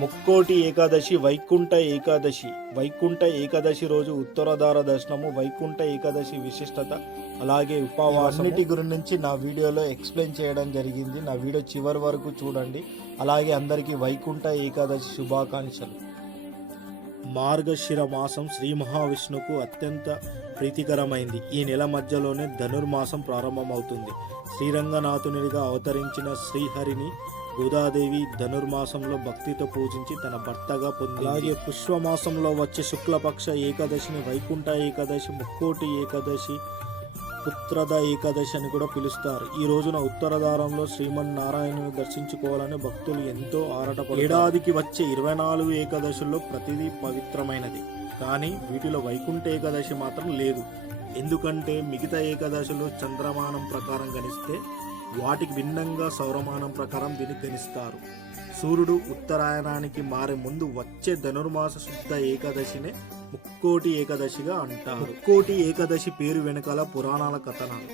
ముక్కోటి ఏకాదశి వైకుంఠ ఏకాదశి రోజు ఉత్తరధార దర్శనము, వైకుంఠ ఏకాదశి విశిష్టత, అలాగే ఉపవాసన్నిటి గురించి నా వీడియోలో ఎక్స్ప్లెయిన్ చేయడం జరిగింది. నా వీడియో చివరి వరకు చూడండి. అలాగే అందరికీ వైకుంఠ ఏకాదశి శుభాకాంక్షలు. మార్గశిర మాసం శ్రీ మహావిష్ణువుకు అత్యంత ప్రీతికరమైంది. ఈ నెల మధ్యలోనే ధనుర్మాసం ప్రారంభమవుతుంది. శ్రీరంగనాథునిగా అవతరించిన శ్రీహరిని గోదాదేవి ధనుర్మాసంలో భక్తితో పూజించి తన భర్తగా పొంది, అలాగే పుష్పమాసంలో వచ్చే శుక్లపక్ష ఏకాదశిని వైకుంఠ ఏకాదశి, ముక్కోటి ఏకాదశి, పుత్రద ఏకాదశి అని కూడా పిలుస్తారు. ఈ రోజున ఉత్తరధారంలో శ్రీమన్నారాయణుని దర్శించుకోవాలని భక్తులు ఎంతో ఆరాటపడతారు. ఏడాదికి వచ్చే 24 ఏకాదశుల్లో ప్రతిదీ పవిత్రమైనది, కానీ వీటిలో వైకుంఠ ఏకాదశి మాత్రం లేదు. ఎందుకంటే మిగతా ఏకాదశులు చంద్రమానం ప్రకారం గణిస్తే వాటికి భిన్నంగా సౌరమానం ప్రకారం దీన్ని గణిస్తారు. సూర్యుడు ఉత్తరాయణానికి మారే ముందు వచ్చే ధనుర్మాస శుద్ధ ఏకాదశినే ముక్కోటి ఏకాదశిగా అంటారు. ముక్కోటి ఏకాదశి పేరు వెనకాల పురాణాల కథనాలు.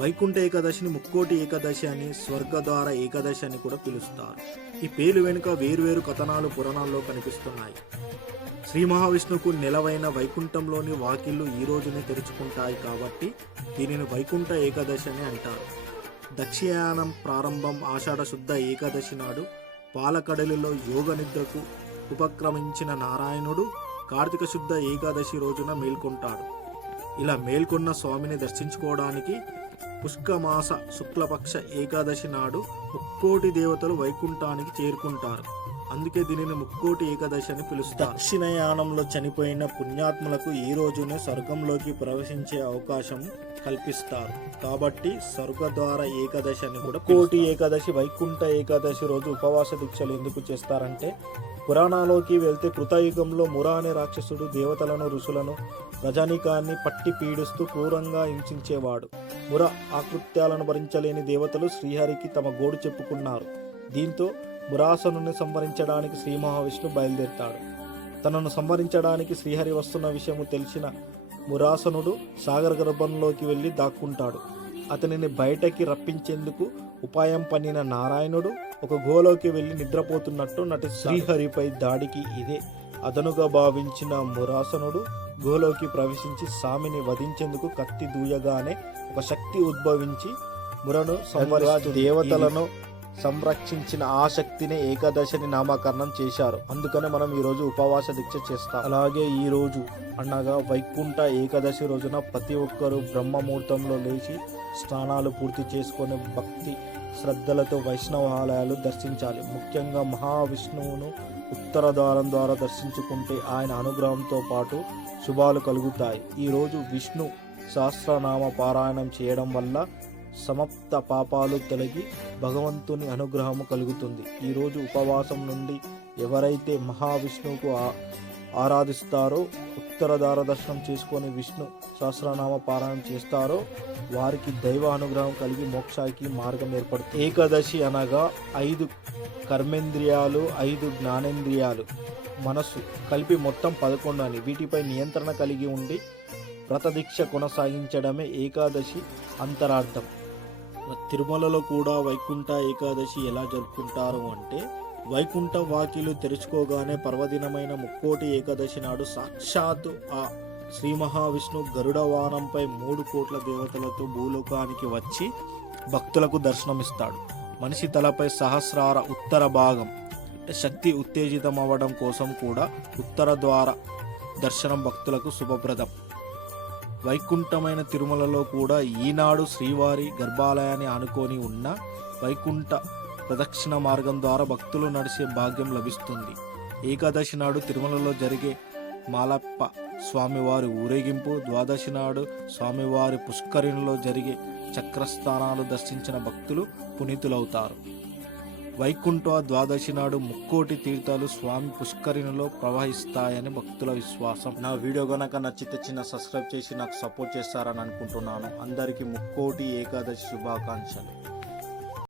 వైకుంఠ ఏకాదశిని ముక్కోటి ఏకాదశి అని, స్వర్గద్వార ఏకాదశి అని కూడా పిలుస్తారు. ఈ పేరు వెనుక వేరువేరు కథనాలు పురాణాల్లో కనిపిస్తున్నాయి. శ్రీ మహావిష్ణువుకు నెలవైన వైకుంఠంలోని వాకిళ్లు ఈ రోజునే తెరుచుకుంటాయి కాబట్టి దీనిని వైకుంఠ ఏకాదశి అని అంటారు. దక్షిణాయనం ప్రారంభం ఆషాఢ శుద్ధ ఏకాదశి నాడు పాలకడలిలో యోగ నిద్రకు ఉపక్రమించిన నారాయణుడు కార్తీక శుద్ధ ఏకాదశి రోజున మేల్కొంటాడు. ఇలా మేల్కొన్న స్వామిని దర్శించుకోవడానికి పుష్కమాస శుక్లపక్ష ఏకాదశి నాడు ముక్కోటి దేవతలు వైకుంఠానికి చేరుకుంటారు. అందుకే దీనిని ముక్కోటి ఏకాదశి అని పిలుస్తారు. దక్షిణయానంలో చనిపోయిన పుణ్యాత్ములకు ఈ రోజునే స్వర్గంలోకి ప్రవేశించే అవకాశం కల్పిస్తారు. కాబట్టి స్వర్గద్వార ఏకాదశి అని కూడా. ముక్కోటి ఏకాదశి, వైకుంఠ ఏకాదశి రోజు ఉపవాస దీక్షలు ఎందుకు చేస్తారంటే, పురాణాలోకి వెళ్తే కృతయుగంలో ముర అనే రాక్షసుడు దేవతలను, ఋషులను, ప్రజానీకాన్ని పట్టి పీడిస్తూ క్రూరంగా హింసించేవాడు. ముర ఆకృత్యాలను భరించలేని దేవతలు శ్రీహరికి తమ గోడు చెప్పుకున్నారు. దీంతో మురాసురుని సంహరించడానికి శ్రీ మహావిష్ణువు బయలుదేరుతాడు. తనను సంహరించడానికి శ్రీహరి వస్తున్న విషయము తెలిసిన మురాసనుడు సాగర గర్భంలోకి వెళ్ళి దాక్కుంటాడు. అతనిని బయటకి రప్పించేందుకు ఉపాయం పన్నిన నారాయణుడు ఒక గుహలోకి వెళ్ళి నిద్రపోతున్నట్టు శ్రీహరిపై దాడికి ఇదే అదనుగా భావించిన మురాసనుడు గుహలోకి ప్రవేశించి స్వామిని వధించేందుకు కత్తి దూయగానే ఒక శక్తి ఉద్భవించి మురను సంహరిస్తూ దేవతలను సంరక్షించిన ఆ శక్తిని ఏకాదశిని నామకరణం చేశారు. అందుకనే మనం ఈరోజు ఉపవాస దీక్ష చేస్తాం. అలాగే ఈ రోజు అనగా వైకుంఠ ఏకాదశి రోజున ప్రతి ఒక్కరూ బ్రహ్మముహూర్తంలో లేచి స్నానాలు పూర్తి చేసుకొని భక్తి శ్రద్ధలతో వైష్ణవ ఆలయాలు దర్శించాలి. ముఖ్యంగా మహావిష్ణువును ఉత్తర ద్వారం ద్వారా దర్శించుకుంటే ఆయన అనుగ్రహంతో పాటు శుభాలు కలుగుతాయి. ఈరోజు విష్ణు సహస్రనామ పారాయణం చేయడం వల్ల సమస్త పాపాలు తొలగి భగవంతుని అనుగ్రహము కలుగుతుంది. ఈరోజు ఉపవాసం నుండి ఎవరైతే మహావిష్ణువుకు ఆరాధిస్తారో, ఉత్తరధార దర్శనం చేసుకొని విష్ణు సహస్రనామ పారాయణం చేస్తారో వారికి దైవ అనుగ్రహం కలిగి మోక్షానికి మార్గం ఏర్పడుతుంది. ఏకాదశి అనగా 5 కర్మేంద్రియాలు, 5 జ్ఞానేంద్రియాలు, మనసు కలిపి మొత్తం 11 అని. వీటిపై నియంత్రణ కలిగి ఉండి వ్రతదీక్ష కొనసాగించడమే ఏకాదశి అంతరార్థం. తిరుమలలో కూడా వైకుంఠ ఏకాదశి ఎలా జరుపుకుంటారు అంటే, వైకుంఠ వాకిలు తెరుచుకోగానే పర్వదినమైన ముక్కోటి ఏకాదశి నాడు సాక్షాత్తు ఆ శ్రీ మహావిష్ణు గరుడ వాహనంపై 3 కోట్ల దేవతలతో భూలోకానికి వచ్చి భక్తులకు దర్శనమిస్తాడు. మనిషి తలపై సహస్రార ఉత్తర భాగం శక్తి ఉత్తేజితం అవ్వడం కోసం కూడా ఉత్తర ద్వార దర్శనం భక్తులకు శుభప్రదం. వైకుంఠమైన తిరుమలలో కూడా ఈనాడు శ్రీవారి గర్భాలయాన్ని ఆనుకొని ఉన్న వైకుంఠ ప్రదక్షిణ మార్గం ద్వారా భక్తులు నడిచే భాగ్యం లభిస్తుంది. ఏకాదశి నాడు తిరుమలలో జరిగే మాలప్ప స్వామివారి ఊరేగింపు, ద్వాదశి నాడు స్వామివారి పుష్కరిణిలో జరిగే చక్రస్థానాలు దర్శించిన భక్తులు పునీతులవుతారు. వైకుంఠ ద్వాదశి నాడు ముక్కోటి తీర్థాలు స్వామి పుష్కరిణిలో ప్రవహిస్తాయని భక్తుల విశ్వాసం. నా వీడియో కనుక నచ్చితే చిన్న సబ్స్క్రైబ్ చేసి నాకు సపోర్ట్ చేస్తారని అనుకుంటున్నాను. అందరికీ ముక్కోటి ఏకాదశి శుభాకాంక్షలు.